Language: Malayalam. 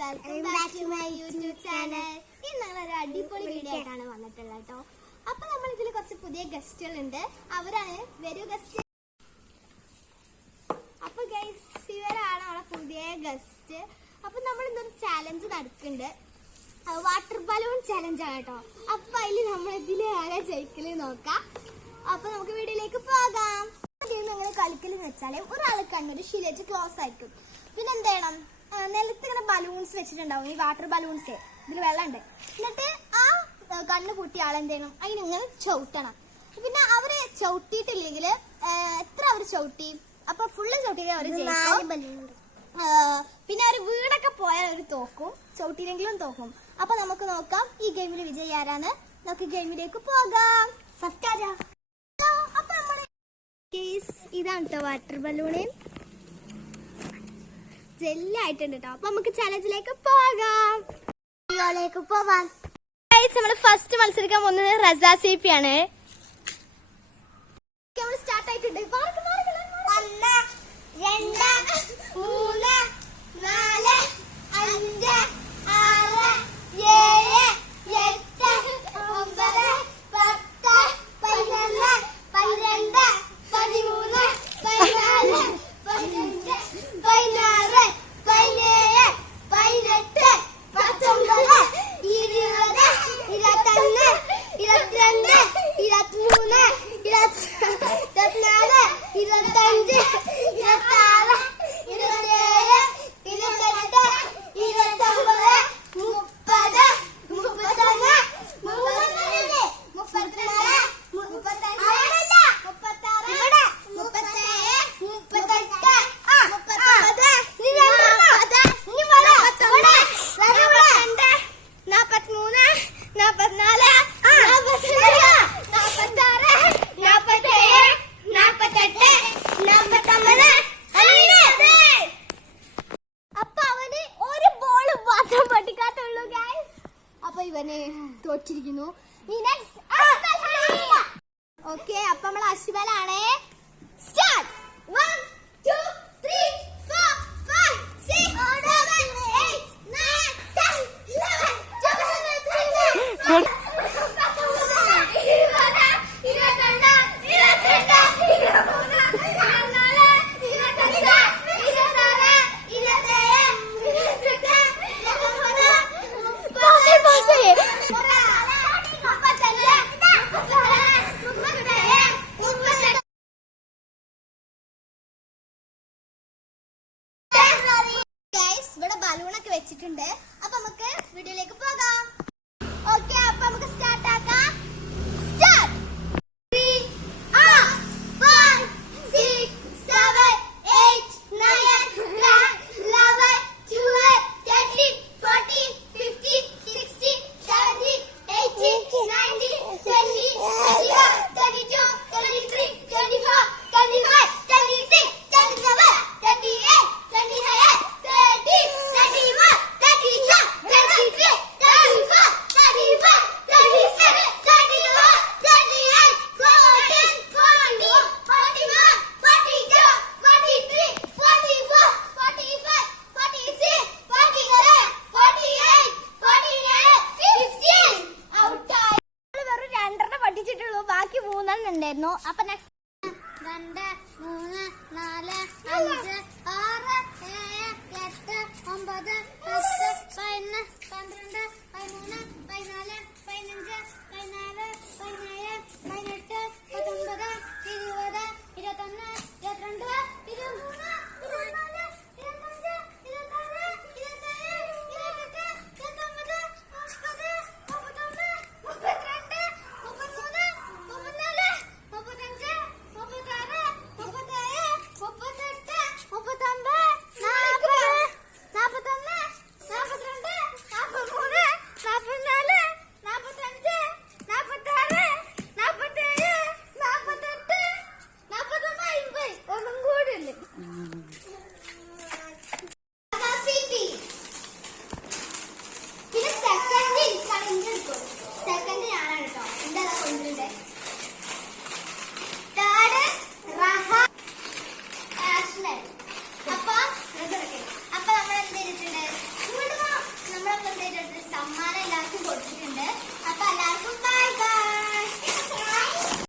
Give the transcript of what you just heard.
Welcome back to my YouTube channel ഇന്ന് ഞങ്ങളൊരു അടിപൊളി വീഡിയോ ആയിട്ടാണ് വന്നിട്ടുള്ളത് കേട്ടോ. അപ്പൊ നമ്മൾ ഇതിൽ കുറച്ച് പുതിയ ഗസ്റ്റുകൾ ഉണ്ട് അവരാണ് വരൂ ഗസ്റ്റ് അപ്പൊ ഗൈസ് ഇവരാണ് നമ്മളെ പുതിയ ഗസ്റ്റ് അപ്പൊ നമ്മൾ ഇന്നൊരു ചാലഞ്ച് നടക്കുന്നുണ്ട്. വാട്ടർ ബലൂൺ ചാലഞ്ച് ആണ് കേട്ടോ. അപ്പൊ അതിൽ നമ്മൾ ഇതിലെ ആരാ ജയിക്കൽ നോക്കാം. അപ്പൊ നമുക്ക് വീഡിയോയിലേക്ക് പോകാം. നിങ്ങൾ കളിക്കലെന്ന് വെച്ചാൽ ഒരാൾ കണ്ണൊരു ശീലറ്റ് ക്ലോസ് ആയിരിക്കും. പിന്നെ എന്ത് ചെയ്യണം? നിലത്ത് ഇങ്ങനെ ബലൂൺസ് വെച്ചിട്ടുണ്ടാവും. ഈ വാട്ടർ ബലൂൺസ് ഇതിൽ വെള്ളമുണ്ട്. എന്നിട്ട് ആ കണ്ണ് പൂട്ടിയ ആളെന്ത് ചെയ്യണം? അതിനിങ്ങനെ ചവിട്ടണം. പിന്നെ അവർ ചവിട്ടിയിട്ടില്ലെങ്കിൽ എത്ര അവർ ചവിട്ടി? അപ്പൊ ഫുള്ള് ചവിട്ടിയാൽ അവർ പിന്നെ ഒരു വീടൊക്കെ പോയാൽ അവർ തോക്കും. ചവിട്ടിയില്ലെങ്കിലും തോക്കും. അപ്പൊ നമുക്ക് നോക്കാം ഈ ഗെയിമിൽ വിജയി ആരാന്ന്. നമുക്ക് ഗെയിമിലേക്ക് പോകാം. ഫസ്റ്റ് ആരാ? അപ്പൊ നമ്മുടെ ഇതാണ് കേട്ടോ വാട്ടർ ബലൂണ് ജെല്ലായിട്ടുണ്ട് കേട്ടോ അപ്പൊ നമുക്ക് ചലഞ്ചിലേക്ക് പോകാം. വീഡിയോയിലേക്ക് പോവാം. നമ്മൾ ഫസ്റ്റ് മത്സരിക്കാൻ പോകുന്നത് റസാ സേഫി ആണ്. സ്റ്റാർട്ട് ആയിട്ടുണ്ട്. രണ്ട് മൂന്ന് നാല്. ഇവന് തോറ്റിരിക്കുന്നു ഓക്കെ അപ്പൊ നമ്മൾ അശ്വലാണേ start one two three four five six seven eight nine ten eleven twelve വെച്ചിട്ടുണ്ട്. അപ്പൊ നമുക്ക് വീഡിയോയിലേക്ക് പോകാം. മൂന്നെണ്ണം ഉണ്ടായിരുന്നു അപ്പൊ നെക്സ്റ്റ് രണ്ട് മൂന്ന് നാല് അഞ്ച് ആറ് ഏഴ് എട്ട് ഒമ്പത്